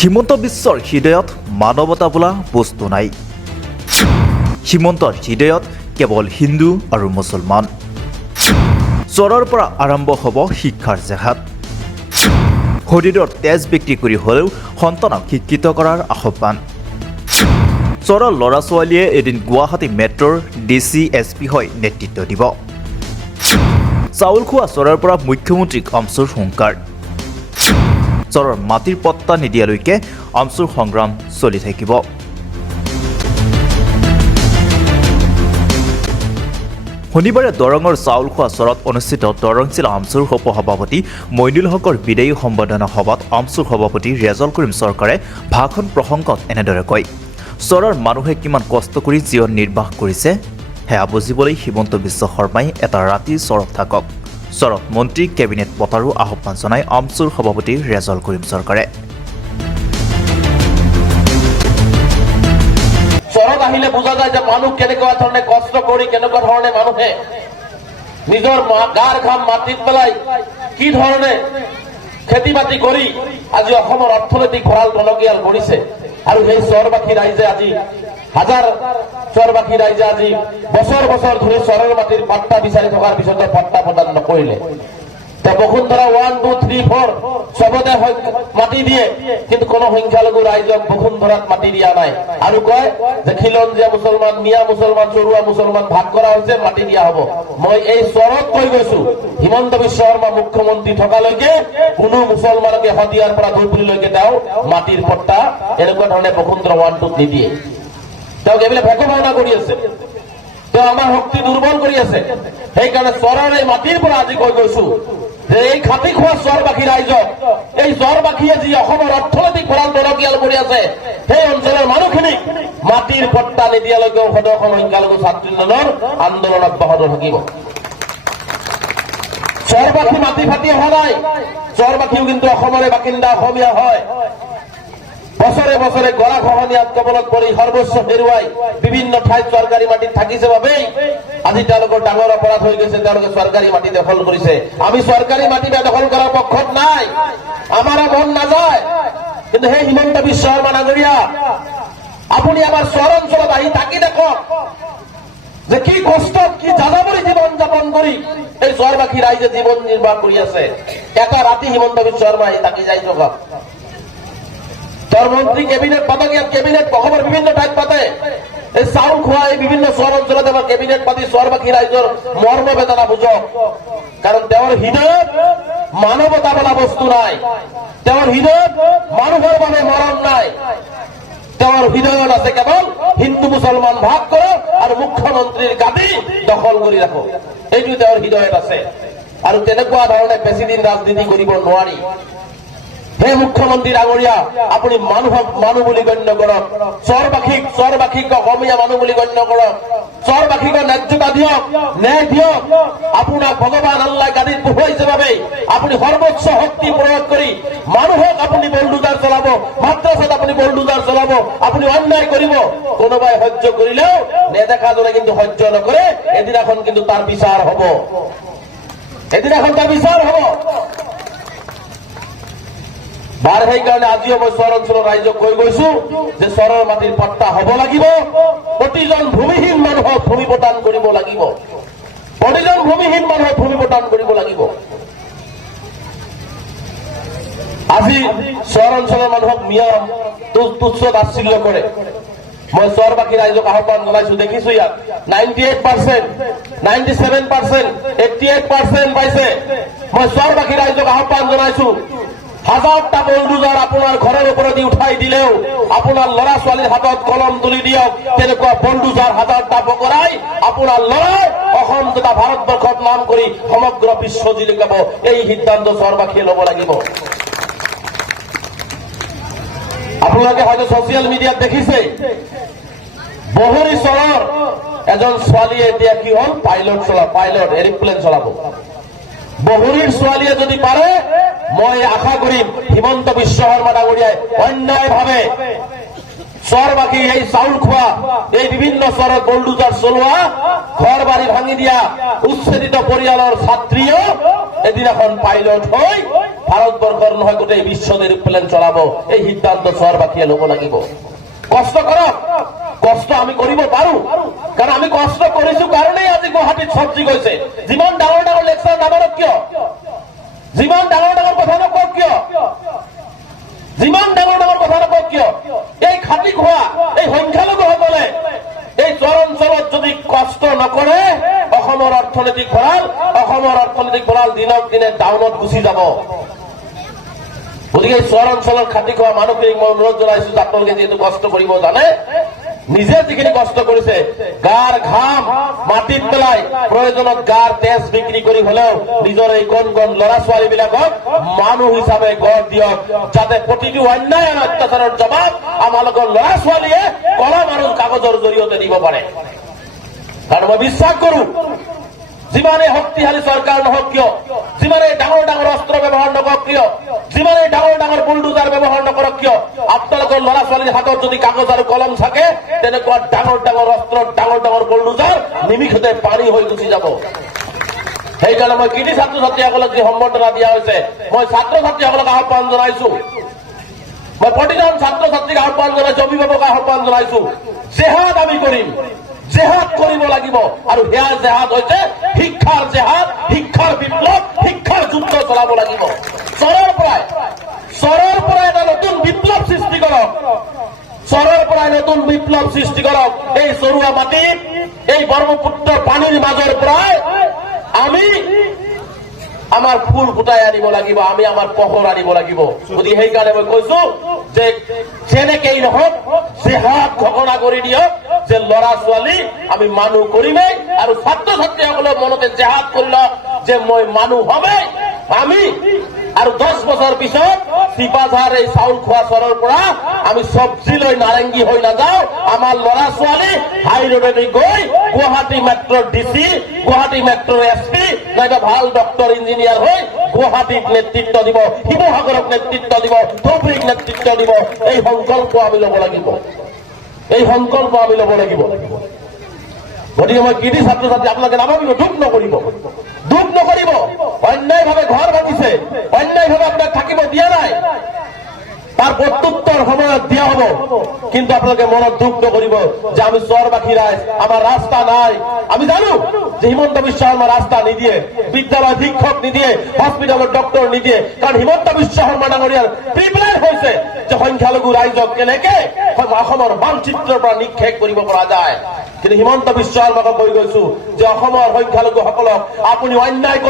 হিমন্ত বিশ্বৰ হৃদয়ত মানৱতা বোলা বস্তু নাই। হিমন্তৰ হৃদয়ত কেৱল হিন্দু আৰু মুছলমান। জ্বৰৰ পৰা আৰম্ভ হ'ব শিক্ষাৰ জেহাদ। শৰীৰৰ তেজ বিক্ৰী কৰি হ'লেও সন্তানক শিক্ষিত কৰাৰ আহ্বান। জ্বৰৰ ল'ৰা ছোৱালীয়ে এদিন গুৱাহাটী মেট্ৰৰ DC SP হৈ নেতৃত্ব দিব। চাউল খোৱা জ্বৰৰ পৰা মুখ্যমন্ত্ৰীক আমচুৰ হুংকাৰ। জ্বৰৰ মাটিৰ পট্টা নিদিয়ালৈকে আমচুৰ সংগ্ৰাম চলি থাকিব। শনিবাৰে দৰঙৰ চাউল খোৱা চৰত অনুষ্ঠিত দৰং জিলা আমচুৰ সভাপতি মইনুল হকৰ বিদায়ী সম্বৰ্ধনা সভাত আমচুৰ সভাপতি ৰেজাউল কৰিম চৰকাৰে ভাষণ প্ৰসংগত এনেদৰে কয়, চৰৰ মানুহে কিমান কষ্ট কৰি জীৱন নিৰ্বাহ কৰিছে সেয়া বুজিবলৈ হিমন্ত বিশ্ব শৰ্মাই এটা ৰাতি চৰত থাকক। চৰত মন্ত্ৰী কেবিনেট পতাৰো আহ্বান জনাই আমচুৰ সভাপতি ৰেজাউল কৰিম চৰকাৰে। চৰত আহিলে বুজা যায় যে মানুহ কেনেকুৱা ধৰণে কষ্ট কৰি কেনেকুৱা ধৰণে মানুহে নিজৰ গাৰ ঘাম মাটিত পেলাই কি ধৰণে খেতি বাতি কৰি আজি অসমৰ অৰ্থনৈতিক ভঁৰাল টনকিয়াল কৰিছে। আৰু সেই চৰবাসী ৰাইজে আজি চৰবাসী ৰাইজে আজি বছৰ বছৰ ধৰি চৰৰ মাটিৰ পাট্টা বিচাৰি থকাৰ পিছতো পাট্টা প্ৰদান নকৰিলে। বসুন্ধৰা 1, 2, 3, 4 চবতে মাটি দিয়ে, কিন্তু কোনো সংখ্যালঘু ৰাইজক বসুন্ধৰাত মাটি দিয়া নাই। আৰু কয় যে খিলঞ্জীয়া মুছলমান, মিয়া মুছলমান, চৰুৱা মুছলমান ভাগ কৰা হৈছে, মাটি দিয়া হ'ব। মই এই চৰত কৈ গৈছো, হিমন্ত বিশ্ব শৰ্মা মুখ্যমন্ত্ৰী থকালৈকে কোনো মুছলমানকে শদিয়াৰ পৰা ধুবুৰীলৈকে তেওঁ মাটিৰ পট্টা এনেকুৱা ধৰণে বসুন্ধৰা 1, 2 নিদিয়ে। তেওঁক এইবিলাক ভেকু ভাওনা কৰি আছে, তেওঁ আমাৰ শক্তি দুৰ্বল কৰি আছে। সেইকাৰণে চৰৰ এই মাটিৰ পৰা আজি কৈ গৈছো যে এই খাটি খোৱা চৰবাসী ৰাইজক, এই চৰবাসীয়ে যি অসমৰ অৰ্থনৈতিক ভঁৰাল টনকিয়াল কৰি আছে, সেই অঞ্চলৰ মানুহখিনিক মাটিৰ পট্টা নিদিয়ালৈকে সদৌ সংখ্যালঘু ছাত্ৰীজনৰ আন্দোলন অব্যাহত থাকিব। চৰবাসী মাটি ফাটি অহা নাই, চৰবাসীও কিন্তু অসমৰে বাসিন্দা, অসমীয়া হয়। বছৰে বছৰে গৰা খহনীয়াত কবলত পৰি সৰ্বস্ব হেৰুৱাই বিভিন্ন ঠাইত চৰকাৰী মাটিত থাকিছে বাবেই আজি তেওঁলোকৰ ডাঙৰ অপৰাধ হৈ গৈছে, তেওঁলোকে চৰকাৰী মাটি দখল কৰিছে। আমি চৰকাৰী মাটি দখল কৰাৰ পক্ষত নাই, আমাৰ মন নাযায়। কিন্তু সেই হিমন্ত বিশ্ব শৰ্মা ডাঙৰীয়া, আপুনি আমাৰ চৰ অঞ্চলত আহি থাকি দেখক যে কি কষ্টত, কি যাযাবৰী জীৱন যাপন কৰি এই চৰবাসী ৰাইজে জীৱন নিৰ্বাহ কৰি আছে। এটা ৰাতি হিমন্ত বিশ্ব শৰ্মা আহি থাকি যাই থকা মন্ত্ৰী কেবিনেট পাতক, ইয়াত কেবিনেট অসমৰ বিভিন্ন ঠাইত পাতে। এই চাউল খোৱা এই বিভিন্ন চৰ অঞ্চলত আমাৰ কেবিনেট পাতি চৰবাসী ৰাইজৰ মৰ্ম বেদনা বুজক। কাৰণ তেওঁৰ হৃদয়ত মানৱতা বোলা বস্তু নাই, তেওঁৰ হৃদয়ত মানুহৰ বাবে মৰম নাই, তেওঁৰ হৃদয়ত আছে কেৱল হিন্দু মুছলমান ভাগ কৰক আৰু মুখ্যমন্ত্ৰীৰ গাদী দখল কৰি ৰাখক। এইটো তেওঁৰ হৃদয়ত আছে। আৰু তেনেকুৱা ধৰণে বেছিদিন ৰাজনীতি কৰিব নোৱাৰি। হে মুখ্যমন্ত্ৰী ডাঙৰীয়া, আপুনি মানুহক মানুহ বুলি গণ্য কৰক, চৰবাসীক অসমীয়া মানুহ বুলি গণ্য কৰক, চৰবাসীক ন্যায্যতা দিয়ক, ন্যায় দিয়ক। আপোনাক ভগৱান আল্লাহ গাদীত বহুৱাইছে বাবে আপুনি সৰ্বোচ্চ শক্তি প্ৰয়োগ কৰি মানুহক আপুনি বলডুজাৰ চলাব, মাদ্ৰাছাত আপুনি বলডুজাৰ চলাব, আপুনি অন্যায় কৰিব। কোনোবাই সহ্য কৰিলেও নেদেখাজনে কিন্তু সহ্য নকৰে, এদিনাখন কিন্তু তাৰ বিচাৰ হ'ব, এদিনাখন তাৰ বিচাৰ হ'ব। সেইকাৰণে আজিও মই চৰ অঞ্চলৰ ৰাইজক কৈ গৈছো যে চৰৰ মাটিৰ পট্টা হ'ব লাগিব। প্ৰতিজন ভূমিহীন মানুহক ভূমি প্ৰদান কৰিব লাগিব, প্ৰতিজন ভূমিহীন মানুহক ভূমি প্ৰদান কৰিব লাগিব। আজি চৰ অঞ্চলৰ মানুহক নিয়ম তুচ্ছ তাচ্ছিল্য কৰে। মই চৰবাসী ৰাইজক আহ্বান জনাইছো, দেখিছো ইয়াত 98%, 97%, 88% পাইছে। মই চৰবাসী ৰাইজক আহ্বান জনাইছো, 1000টা বলডুজাৰ আপোনাৰ ঘৰৰ ওপৰেদি উঠাই দিলেও আপোনাৰ ল'ৰা ছোৱালীৰ হাতত কলম তুলি দিয়ক। তেনেকুৱা বলডুজাৰ 1000টা পকৰাই আপোনাৰ ল'ৰাই অসম তথা ভাৰতবৰ্ষত নাম কৰি সমগ্ৰ বিশ্ব জিলিকাব। এই সিদ্ধান্ত চৰবাসীয়ে ল'ব লাগিব। আপোনালোকে হয়তো ছচিয়েল মিডিয়াত দেখিছে, বহৰী চৰৰ এজন ছোৱালীয়ে এতিয়া কি হ'ল, পাইলট এৰোপ্লেন চলাব। বহৰীৰ ছোৱালীয়ে যদি পাৰে, মই আশা কৰিম হিমন্ত বিশ্ব শৰ্মা ডাঙৰীয়াই অন্যায়ভাৱে চৰবাসী এই চাউল খোৱা, এই বিভিন্ন চৰত বলডুজাৰ চলোৱা, ঘৰ বাৰী ভাঙি দিয়া উচ্ছেদিত পৰিয়ালৰ ছাত্ৰীও এদিনাখন পাইলট হৈ ভাৰতবৰ্ষৰ নহয় গোটেই বিশ্বত এৰোপ্লেন চলাব, এই সিদ্ধান্ত চহৰবাসীয়ে ল'ব লাগিব। কষ্ট কৰক, কষ্ট আমি কৰিব পাৰো, কাৰণ আমি কষ্ট কৰিছো কাৰণেই আজি গুৱাহাটীত চব্জি গৈছে। যিমান ডাঙৰ ডাঙৰ লেকচাৰ নামাৰক কিয়, যিমান ডাঙৰ ডাঙৰ কথা নকওক কিয়, যিমান ডাঙৰ ডাঙৰ কথা নকওক কিয়, এই খাটি খোৱা এই সংখ্যালঘুসকলে এই চৰ অঞ্চলত যদি কষ্ট নকৰে, অসমৰ অৰ্থনৈতিক ভঁৰাল দিনক দিনে ডাউনত গুচি যাব। গতিকে চৰ অঞ্চলৰ খাটি খোৱা মানুহখিনিক মই অনুৰোধ জনাইছো যে আপোনালোকে যিহেতু কষ্ট কৰিব জানে, নিজে যিখিনি কষ্ট কৰিছে গাৰ ঘাম মাটিত পেলাই প্ৰয়োজনত গাৰ তেজ বিক্ৰী কৰি হলেও নিজৰ এই কণ কণ ল'ৰা ছোৱালী বিলাকক মানুহ হিচাপে গঢ় দিয়ক, যাতে প্ৰতিটো অন্যায় আৰু অত্যাচাৰৰ জবাব আমালোকৰ ল'ৰা ছোৱালীয়ে কলম আৰু কাগজৰ জৰিয়তে দিব পাৰে। কাৰণ মই বিশ্বাস কৰো, যিমানে শক্তিশালী চৰকাৰ নহওক কিয়, যিমানে ডাঙৰ ডাঙৰ অস্ত্ৰ ব্যৱহাৰ নকৰক কিয়, যিমানে ডাঙৰ ডাঙৰ বুলডোজাৰ ব্যৱহাৰ নকৰক কিয়, আপোনালোকৰ ল'ৰা ছোৱালীৰ হাতত যদি কাগজ আৰু কলম থাকে, তেনেকুৱা ডাঙৰ ডাঙৰ অস্ত্ৰ ডাঙৰ ডাঙৰ বুলডোজাৰ নিমিষতে পানী হৈ গুচি যাব। সেইকাৰণে মই কৃতি ছাত্ৰ ছাত্ৰীসকলক যি সম্বৰ্ধনা দিয়া হৈছে, মই ছাত্ৰ ছাত্ৰীসকলক আহ্বান জনাইছো, মই প্ৰতিজন ছাত্ৰ ছাত্ৰীক আহ্বান জনাইছো, অভিভাৱক আহ্বান জনাইছো, জেহাদ আমি কৰিম, জেহাদ কৰিব লাগিব। আৰু সেয়া জেহাদ হৈছে শিক্ষাৰ জেহাদ, শিক্ষাৰ বিপ্লৱ, শিক্ষাৰ যুদ্ধ চলাব লাগিব। চৰৰ পৰাই এটা নতুন বিপ্লৱ সৃষ্টি কৰক, চৰৰ পৰাই নতুন বিপ্লৱ সৃষ্টি কৰক। এই চৰুৱা মাটি, এই ব্ৰহ্মপুত্ৰৰ পানীৰ মাজৰ পৰাই আমি আমাৰ ফুল ফুটাই আনিব লাগিব, আমি আমাৰ পোহৰ আনিব লাগিব। গতিকে সেইকাৰণে মই কৈছো যে যেনেকেই নহওক জেহাদ ঘোষণা কৰি দিয়ক যে ল'ৰা ছোৱালী আমি মানুহ কৰিমেই, আৰু ছাত্ৰ ছাত্ৰীসকলৰ মনতে জেহাদ কৰি লওক যে মই মানুহ হমেই আমি। আৰু 10 বছৰ পিছত চিপাঝাৰ এই চাউল খোৱা চৰৰ পৰা আমি চব্জি লৈ নাৰেংগী হৈ নাযাওঁ, আমাৰ ল'ৰা ছোৱালী হাই ৰোডেদি গৈ গুৱাহাটী মেট্ৰৰ ডিচি, গুৱাহাটী মেট্ৰৰ SP নাইবা ভাল ডক্টৰ ইঞ্জিনিয়াৰ হৈ গুৱাহাটীক নেতৃত্ব দিব, শিৱসাগৰক নেতৃত্ব দিব, ধুবুৰীক নেতৃত্ব দিব। এই সংকল্প আমি ল'ব লাগিব, এই সংকল্প আমি ল'ব লাগিব। গতিকে মই কৃতি ছাত্ৰ ছাত্ৰী আপোনালোকে নাভাবিব, দুখ নকৰিব, দুখ নকৰিব। অন্যায়ভাৱে ঘৰ ভাঙিছে, অন্যায়ভাৱে আপোনাক থাকিব দিয়া নাই, তাৰ প্ৰত্যুত্তৰ সময়ত দিয়া হব। কিন্তু আপোনালোকে মনত দুখ নকৰিব যে আমি চৰবাসী ৰাইজ, আমাৰ ৰাস্তা নাই। আমি জানো যে হিমন্ত বিশ্ব শৰ্মা ৰাস্তা নিদিয়ে, বিদ্যালয় শিক্ষক নিদিয়ে, হস্পিটেলত ডক্টৰ নিদিয়ে, কাৰণ হিমন্ত বিশ্ব শৰ্মা ডাঙৰীয়াৰ প্ৰিভিলেজ হৈছে যে সংখ্যালঘু ৰাইজক কেনেকে অসমৰ মানচিত্ৰৰ পৰা নিক্ষেপ কৰিব পৰা যায়। কিন্তু হিমন্ত বিশ্ব শৰ্মাক কৈ গৈছো যে অসমৰ সংখ্যালঘুসকলক আপুনি অন্যায়